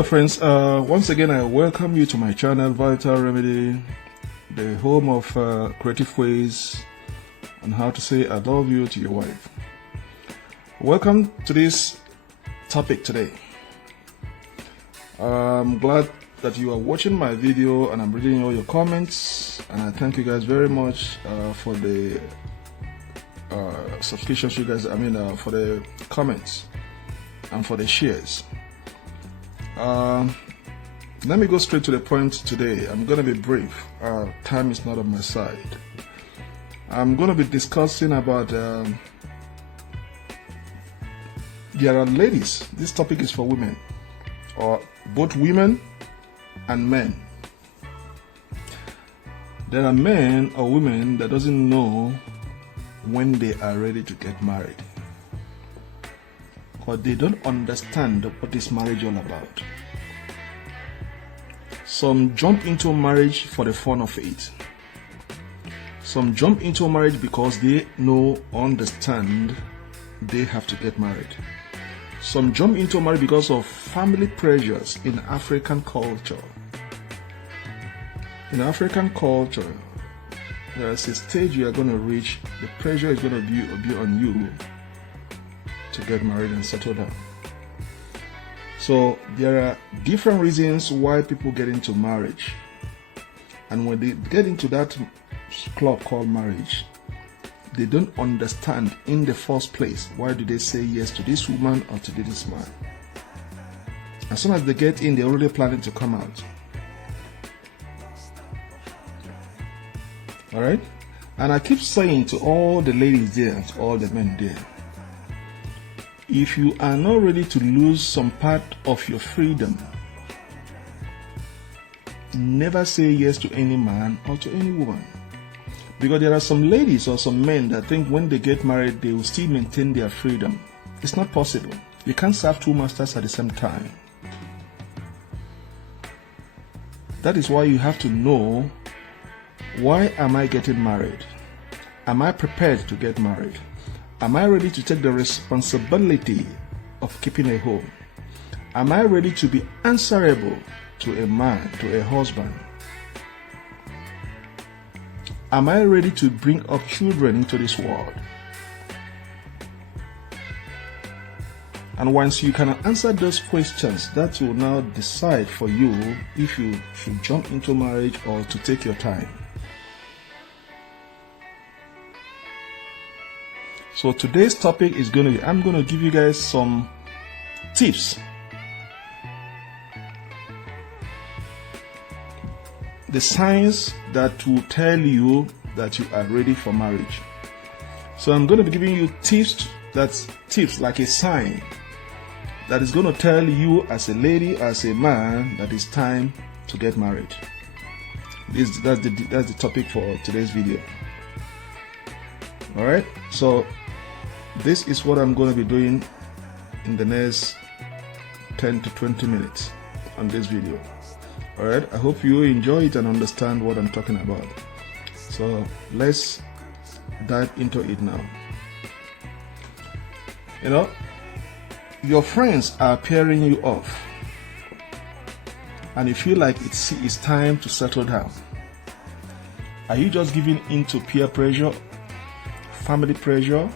Hello friends, once again I welcome you to my channel VitalRemedy, the home of creative ways on how to say I love you to your wife. Welcome to this topic today. I'm glad that you are watching my video and I'm reading all your comments, and I thank you guys very much for the subscriptions you guys, for the comments and for the shares. Let me go straight to the point today. I'm going to be brief. Time is not on my side. I'm going to be discussing about there are ladies. This topic is for women, or both women and men. There are men or women that doesn't know when they are ready to get married, or they don't understand what is marriage all about. Some jump into marriage for the fun of it. Some jump into marriage because they understand they have to get married. Some jump into marriage because of family pressures in African culture. In African culture, there is a stage you are going to reach, the pressure is going to be on you to get married and settle down. So there are different reasons why people get into marriage, and when they get into that club called marriage, they don't understand in the first place why do they say yes to this woman or to this man. As soon as they get in, they're already planning to come out. Alright? And I keep saying to all the ladies there and to all the men there, if you are not ready to lose some part of your freedom, never say yes to any man or to any woman. Because there are some ladies or some men that think when they get married, they will still maintain their freedom. It's not possible. You can't serve two masters at the same time. That is why you have to know, why am I getting married? Am I prepared to get married? Am I ready to take the responsibility of keeping a home? Am I ready to be answerable to a man, to a husband? Am I ready to bring up children into this world? And once you can answer those questions, that will now decide for you if you should jump into marriage or to take your time. So today's topic is going to be, I'm going to give you guys some tips. The signs that will tell you that you are ready for marriage. So I'm going to be giving you tips like a sign that is going to tell you as a lady, as a man, that it's time to get married. That's the topic for today's video. Alright, so this is what I'm going to be doing in the next 10 to 20 minutes on this video. Alright, I hope you enjoy it and understand what I'm talking about. So let's dive into it now. You know, your friends are pairing you off and you feel like it's time to settle down. Are you just giving in to peer pressure, family pressure,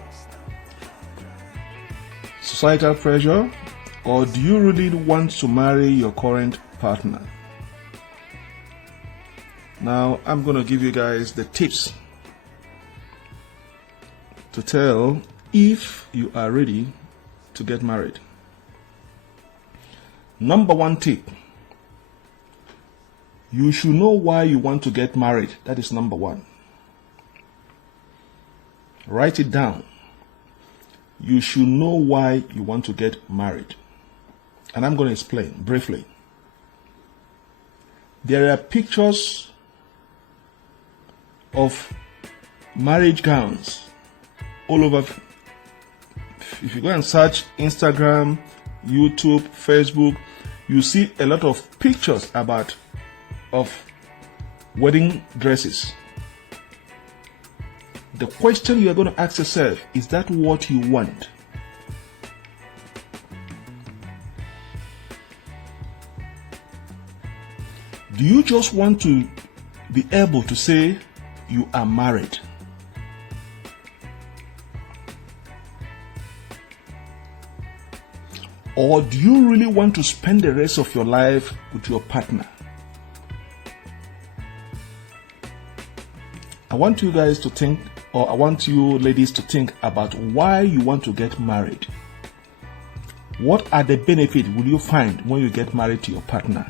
societal pressure, or do you really want to marry your current partner? Now I'm going to give you guys the tips to tell if you are ready to get married. Number one tip: you should know why you want to get married. That is number one. Write it down. You should know why you want to get married. And I'm going to explain briefly. There are pictures of marriage gowns all over. If you go and search Instagram, YouTube, Facebook, you see a lot of pictures of wedding dresses. The question you are going to ask yourself, is that what you want? Do you just want to be able to say you are married? Or do you really want to spend the rest of your life with your partner? I want you guys to think, or I want you ladies to think about why you want to get married. What are the benefits will you find when you get married to your partner,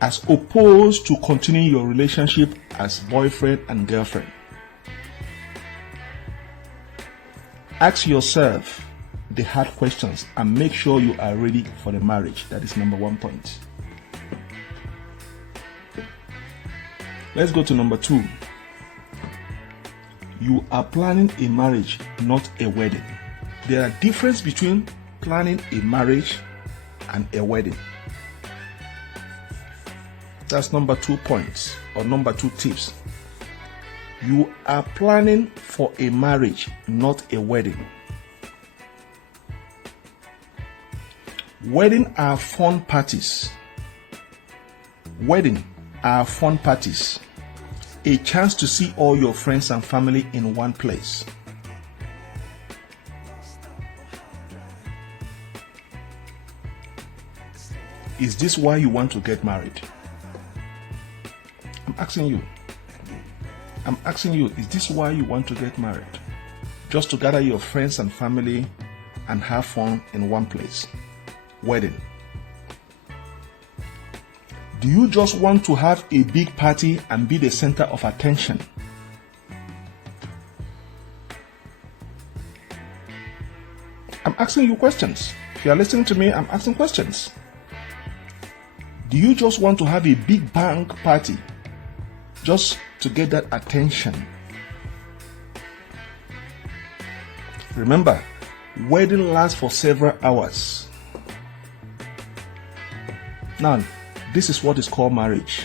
as opposed to continuing your relationship as boyfriend and girlfriend? Ask yourself the hard questions and make sure you are ready for the marriage. That is number 1 point. Let's go to number 2. You are planning a marriage, not a wedding. There are differences between planning a marriage and a wedding. That's number 2 points, or number 2 tips. You are planning for a marriage, not a wedding. Weddings are fun parties. Weddings are fun parties. A chance to see all your friends and family in one place. Is this why you want to get married? I'm asking you, is this why you want to get married? Just to gather your friends and family and have fun in one place? Wedding. Do you just want to have a big party and be the center of attention? I'm asking you questions. If you are listening to me, I'm asking questions. Do you just want to have a big bang party just to get that attention? Remember, wedding lasts for several hours. Now, this is what is called marriage.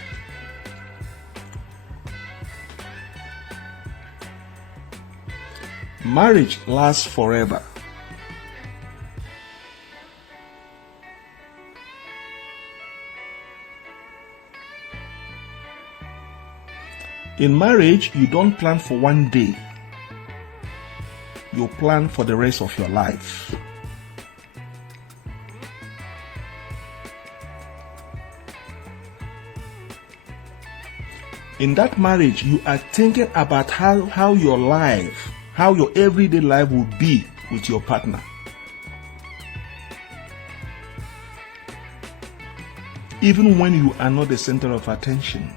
Marriage lasts forever. In marriage, you don't plan for one day. You plan for the rest of your life. In that marriage, you are thinking about how your life, how your everyday life will be with your partner. Even when you are not the center of attention.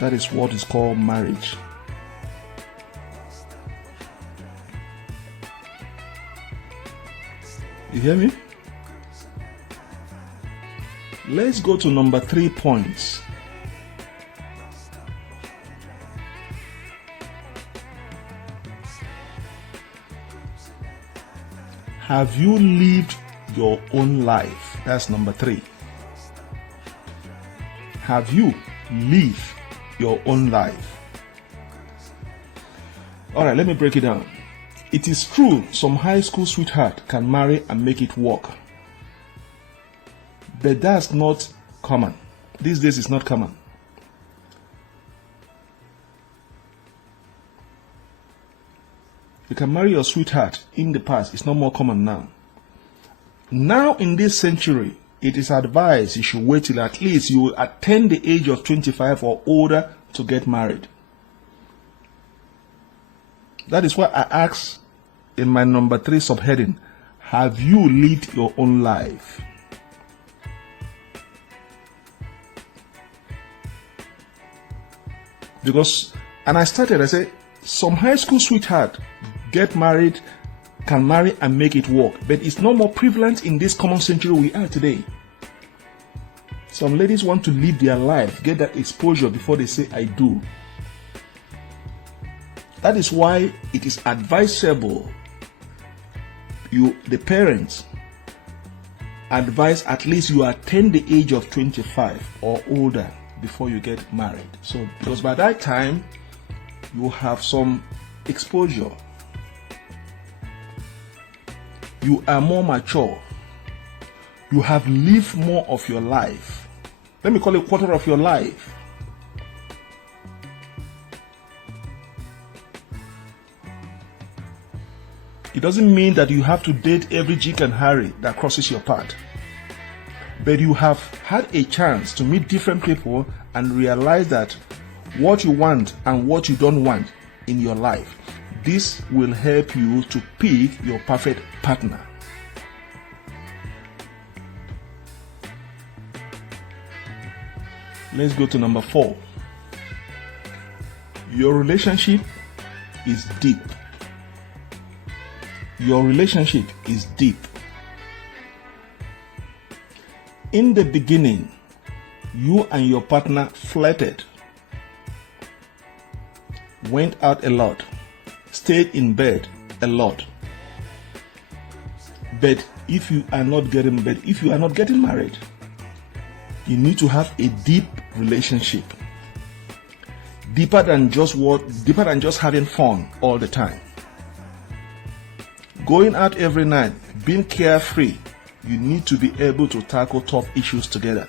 That is what is called marriage. You hear me? Let's go to number 3 points. Have you lived your own life? That's number 3. Have you lived your own life? Alright, let me break it down. It is true some high school sweetheart can marry and make it work. But that's not common. These days it's not common. You can marry your sweetheart in the past. It's not more common now. Now in this century, it is advised you should wait till at least you attain the age of 25 or older to get married. That is why I asked in my number 3 subheading, have you lived your own life? Because, and I said, some high school sweetheart get married, can marry and make it work, but it's no more prevalent in this common century we are today. Some ladies want to live their life, get that exposure before they say I do. That is why it is advisable, the parents advise at least you attain the age of 25 or older before you get married. So, because by that time you have some exposure. You are more mature. You have lived more of your life. let me call it quarter of your life. It doesn't mean that you have to date every Dick and Harry that crosses your path. But you have had a chance to meet different people and realize that what you want and what you don't want in your life. This will help you to pick your perfect partner. Let's go to number 4. Your relationship is deep. Your relationship is deep. In the beginning, you and your partner flirted, went out a lot, stayed in bed a lot. But if you are not getting married, you need to have a deep relationship. Deeper than just having fun all the time. Going out every night, being carefree, you need to be able to tackle tough issues together.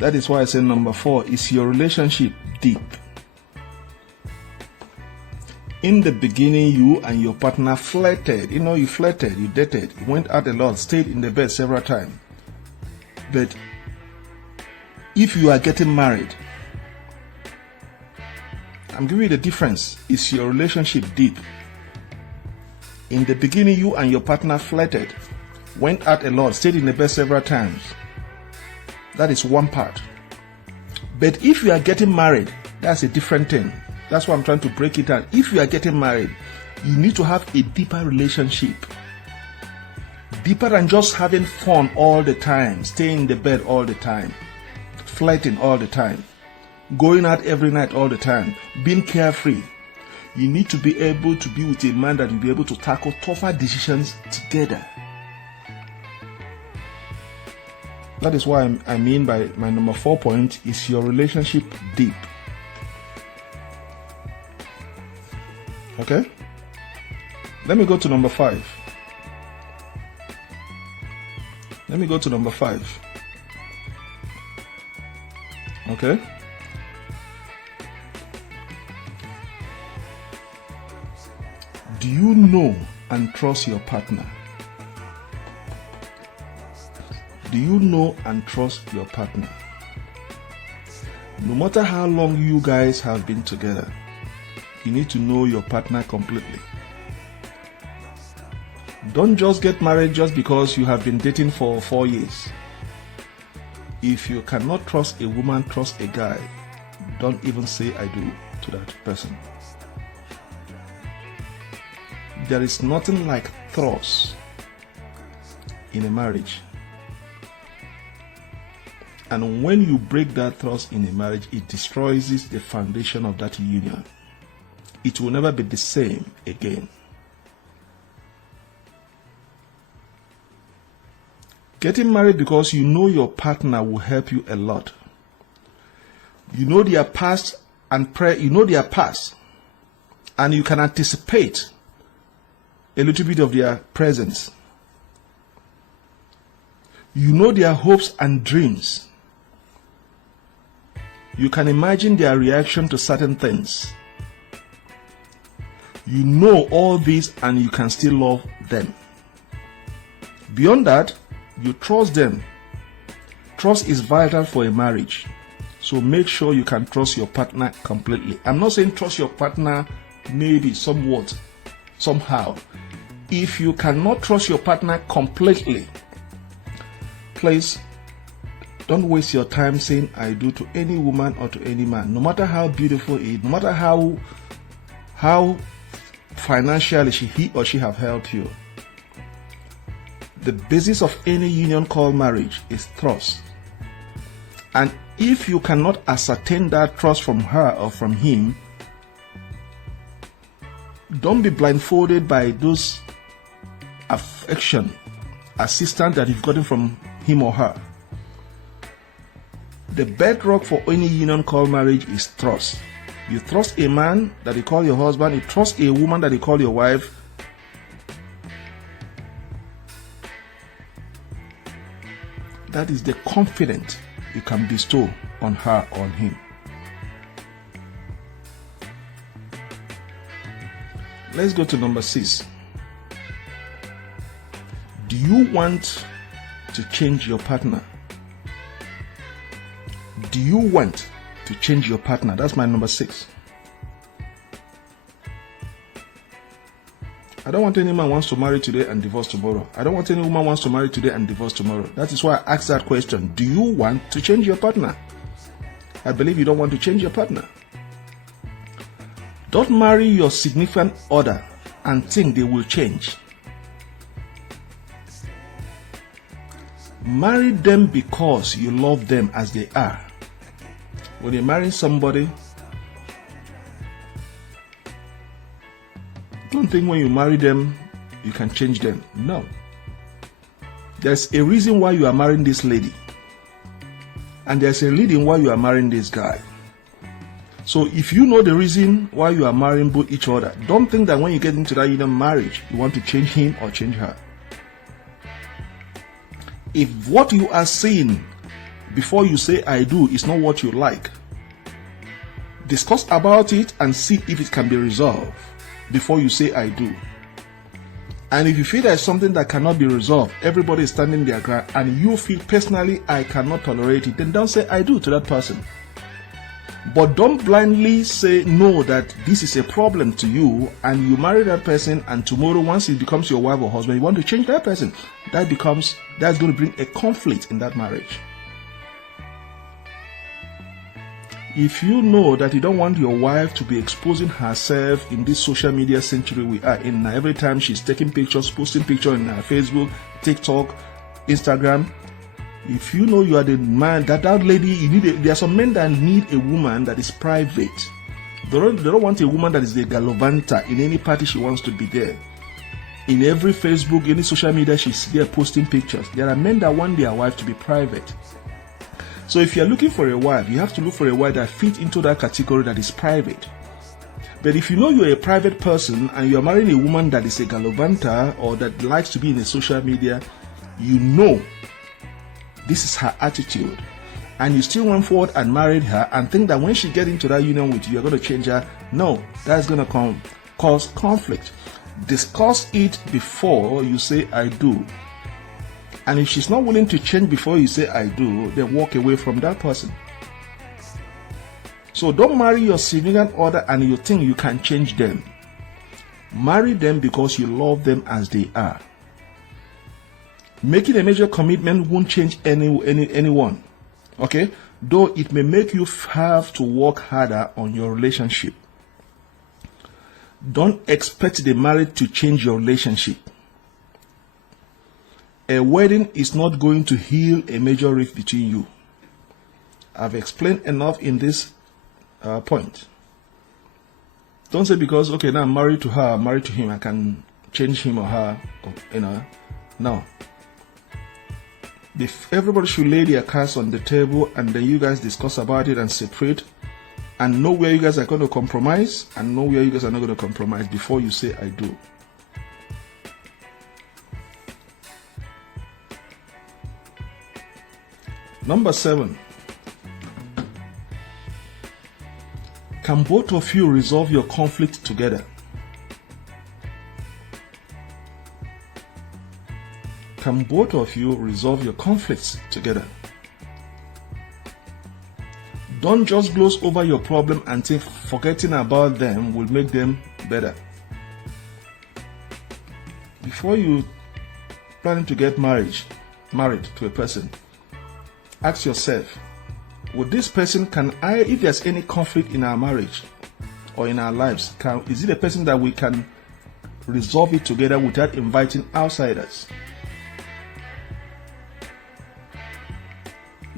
That is why I say number 4 is your relationship deep. In the beginning, you and your partner flirted. You flirted, you dated, you went out a lot, stayed in the bed several times. But if you are getting married, I'm giving you the difference. Is your relationship deep? In the beginning, you and your partner flirted, went out a lot, stayed in the bed several times. That is one part. But if you are getting married, that's a different thing. That's why I'm trying to break it down. If you are getting married, you need to have a deeper relationship. Deeper than just having fun all the time, staying in the bed all the time, flirting all the time, going out every night all the time, being carefree. You need to be able to be with a man that will be able to tackle tougher decisions together. That is why I mean by my number 4 point is your relationship deep. Okay? Let me go to number 5. Okay? Do you know and trust your partner? Do you know and trust your partner? No matter how long you guys have been together, you need to know your partner completely. Don't just get married just because you have been dating for 4 years. If you cannot trust a woman, trust a guy. Don't even say I do to that person. There is nothing like trust in a marriage. And when you break that trust in a marriage, it destroys the foundation of that union. It will never be the same again. Getting married because you know your partner will help you a lot. You know their past and and you can anticipate a little bit of their presence. You know their hopes and dreams. You can imagine their reaction to certain things. You know all this and you can still love them. Beyond that, you trust them. Trust is vital for a marriage. So make sure you can trust your partner completely. I'm not saying trust your partner maybe somewhat, somehow. If you cannot trust your partner completely, please don't waste your time saying I do to any woman or to any man, no matter how beautiful it is, no matter how financially he or she have helped you. The basis of any union called marriage is trust. And if you cannot ascertain that trust from her or from him, don't be blindfolded by those assistance that you've gotten from him or her. The bedrock for any union called marriage is trust. You trust a man that you call your husband, you trust a woman that you call your wife. That is the confidence you can bestow on her or on him. Let's go to number 6. Do you want to change your partner? Do you want to change your partner? That's my number 6. I don't want any man wants to marry today and divorce tomorrow. I don't want any woman wants to marry today and divorce tomorrow. That is why I asked that question. Do you want to change your partner? I believe you don't want to change your partner. Don't marry your significant other and think they will change. Marry them because you love them as they are. When you're marrying somebody, don't think when you marry them, you can change them. No. There's a reason why you are marrying this lady. And there's a reason why you are marrying this guy. So if you know the reason why you are marrying both each other, don't think that when you get into that marriage, you want to change him or change her. If what you are saying before you say I do is not what you like, discuss about it and see if it can be resolved before you say I do. And if you feel there's something that cannot be resolved, everybody is standing their ground, and you feel personally I cannot tolerate it, then don't say I do to that person. But don't blindly say no, that this is a problem to you, and you marry that person, and tomorrow once it becomes your wife or husband, you want to change that person. That's going to bring a conflict in that marriage. If you know that you don't want your wife to be exposing herself in this social media century we are in now, every time she's taking pictures, posting pictures in her Facebook, TikTok, Instagram, if you know you are the man, that lady, there are some men that need a woman that is private. They don't want a woman that is the galvanta in any party she wants to be there. In every Facebook, any social media, she's there posting pictures. There are men that want their wife to be private. So if you're looking for a wife, you have to look for a wife that fits into that category that is private. But if you know you're a private person and you're marrying a woman that is a galvanta or that likes to be in the social media, you know this is her attitude, and you still went forward and married her and think that when she gets into that union with you, you're going to change her. No, that's going to cause conflict. Discuss it before you say I do. And if she's not willing to change before you say I do, then walk away from that person. So don't marry your significant other and you think you can change them. Marry them because you love them as they are. Making a major commitment won't change anyone. Okay? Though it may make you have to work harder on your relationship. Don't expect the marriage to change your relationship. A wedding is not going to heal a major rift between you. I've explained enough in this point. Don't say because, okay, now I'm married to her, I'm married to him, I can change him or her. No. Everybody should lay their cards on the table and then you guys discuss about it and separate and know where you guys are going to compromise and know where you guys are not going to compromise before you say I do. Number 7. Can both of you resolve your conflict together? Can both of you resolve your conflicts together? Don't just gloss over your problem and think forgetting about them will make them better. Before you planning to get married to a person, ask yourself, would this person, if there's any conflict in our marriage or in our lives, is it a person that we can resolve it together without inviting outsiders?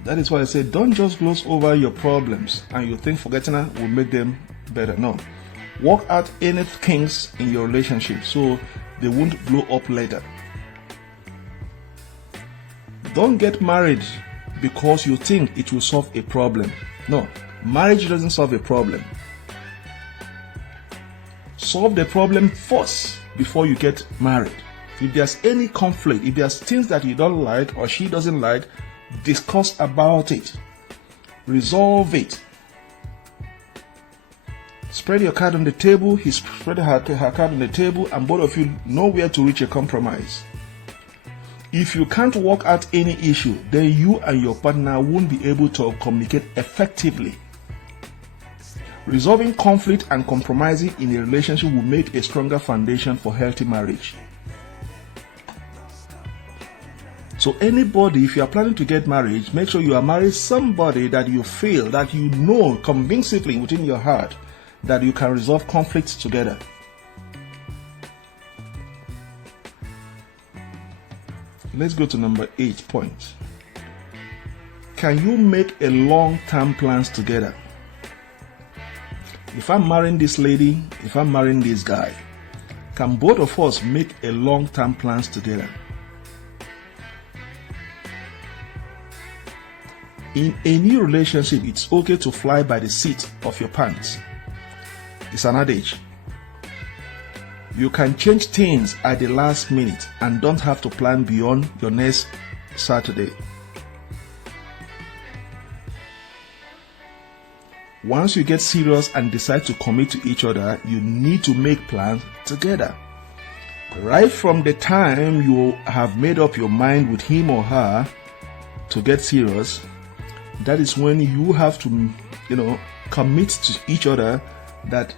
That is why I say don't just gloss over your problems and you think forgetting them will make them better. No. Work out any kinks in your relationship so they won't blow up later. Don't get married because you think it will solve a problem. No, marriage doesn't solve a problem. Solve the problem first before you get married. If there's any conflict, if there's things that you don't like or she doesn't like, Discuss about it. Resolve it. Spread your card on the table. He spread her card on the table, and both of you know where to reach a compromise. If you can't work out any issue, then you and your partner won't be able to communicate effectively. Resolving conflict and compromising in a relationship will make a stronger foundation for healthy marriage. So anybody, if you are planning to get married, make sure you are married somebody that you feel, that you know convincingly within your heart that you can resolve conflicts together. Let's go to number 8 point. Can you make a long-term plans together? If I'm marrying this lady, if I'm marrying this guy, can both of us make a long-term plans together? In a new relationship, it's okay to fly by the seat of your pants. It's an adage. You can change things at the last minute and don't have to plan beyond your next Saturday. Once you get serious and decide to commit to each other, you need to make plans together. Right from the time you have made up your mind with him or her to get serious, that is when you have to, commit to each other that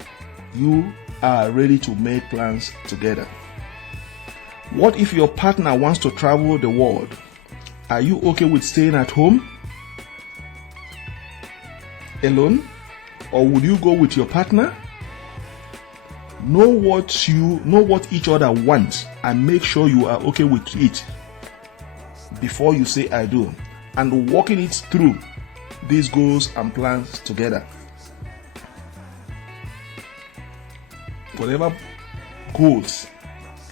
you are ready to make plans together. What if your partner wants to travel the world? Are you okay with staying at home alone, or would you go with your partner? Know what each other wants and make sure you are okay with it before you say I do, and walking it through these goals and plans together. Whatever goals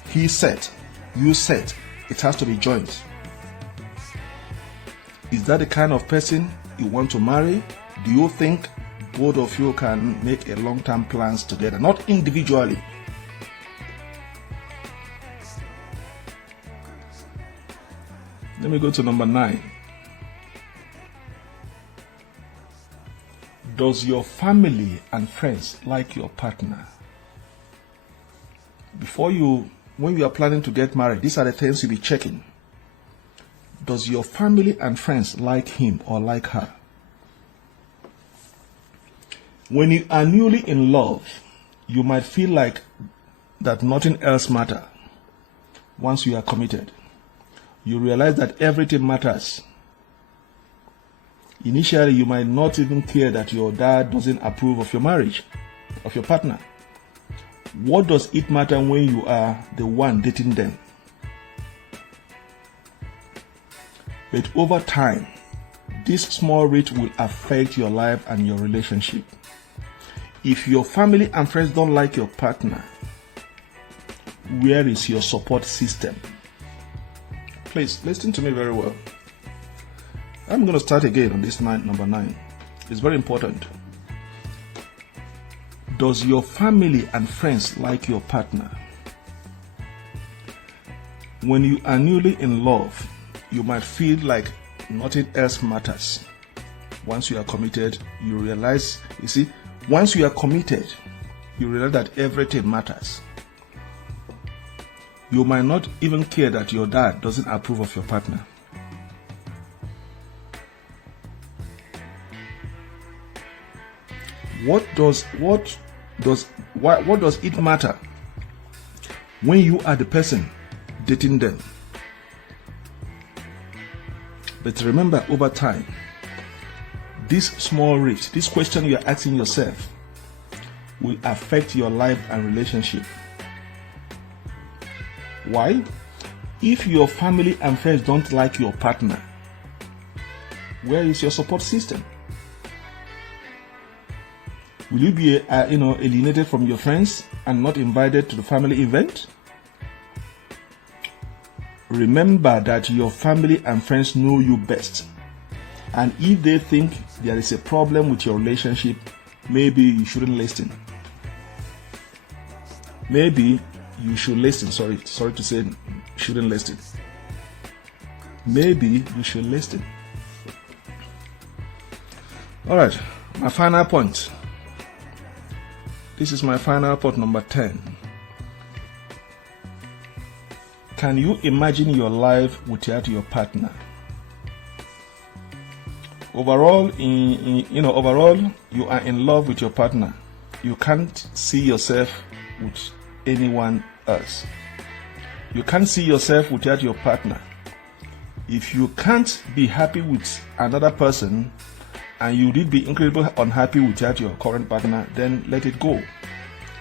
he set, you set, it has to be joint. Is that the kind of person you want to marry? Do you think both of you can make a long-term plans together, not individually? Let me go to number 9. Does your family and friends like your partner? When you are planning to get married, these are the things you'll be checking. Does your family and friends like him or like her? When you are newly in love, you might feel like that nothing else matters. Once you are committed, you realize that everything matters. Initially, you might not even care that your dad doesn't approve of your marriage, of your partner. What does it matter when you are the one dating them? But over time, this small rate will affect your life and your relationship. If your family and friends don't like your partner, where is your support system? Please listen to me very well. I'm going to start again on this number 9. It's very important. Does your family and friends like your partner? When you are newly in love, you might feel like nothing else matters. Once you are committed, you realize, once you are committed, you realize that everything matters. You might not even care that your dad doesn't approve of your partner. What does it matter when you are the person dating them? But remember, over time, this small rift, this question you are asking yourself, will affect your life and relationship. Why? If your family and friends don't like your partner, where is your support system? Will you be alienated from your friends and not invited to the family event? Remember that your family and friends know you best. And if they think there is a problem with your relationship, maybe you shouldn't listen. Maybe you should listen. Sorry to say shouldn't listen. Maybe you should listen. All right, my final point. This is my final point, number 10. Can you imagine your life without your partner? Overall, overall, you are in love with your partner. You can't see yourself with anyone else. You can't see yourself without your partner. If you can't be happy with another person and you did be incredibly unhappy without your current partner, then let it go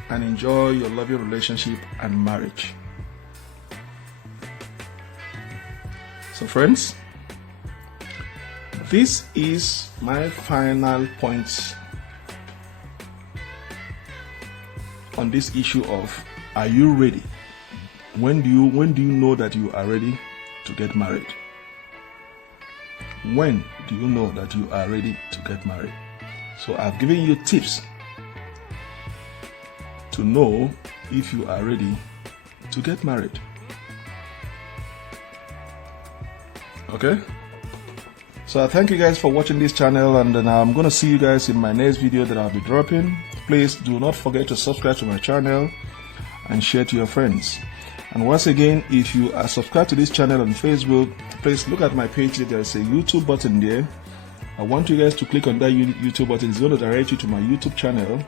and enjoy your loving relationship and marriage. So friends, this is my final points on this issue of, are you ready? When do you know that you are ready to get married? When do you know that you are ready to get married? So I've given you tips to know if you are ready to get married. Okay? So I thank you guys for watching this channel, and then I'm going to see you guys in my next video that I'll be dropping. Please do not forget to subscribe to my channel and share to your friends. And once again, if you are subscribed to this channel on Facebook, please look at my page. There is a YouTube button there. I want you guys to click on that YouTube button. It's going to direct you to my YouTube channel.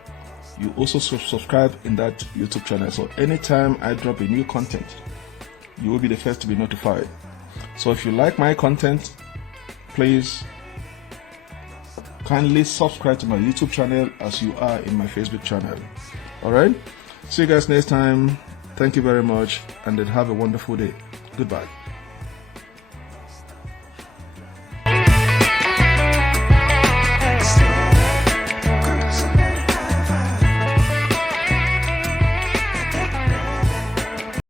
You also subscribe in that YouTube channel. So anytime I drop a new content, you will be the first to be notified. So if you like my content, please kindly subscribe to my YouTube channel as you are in my Facebook channel. Alright? See you guys next time. Thank you very much, and then have a wonderful day. Goodbye.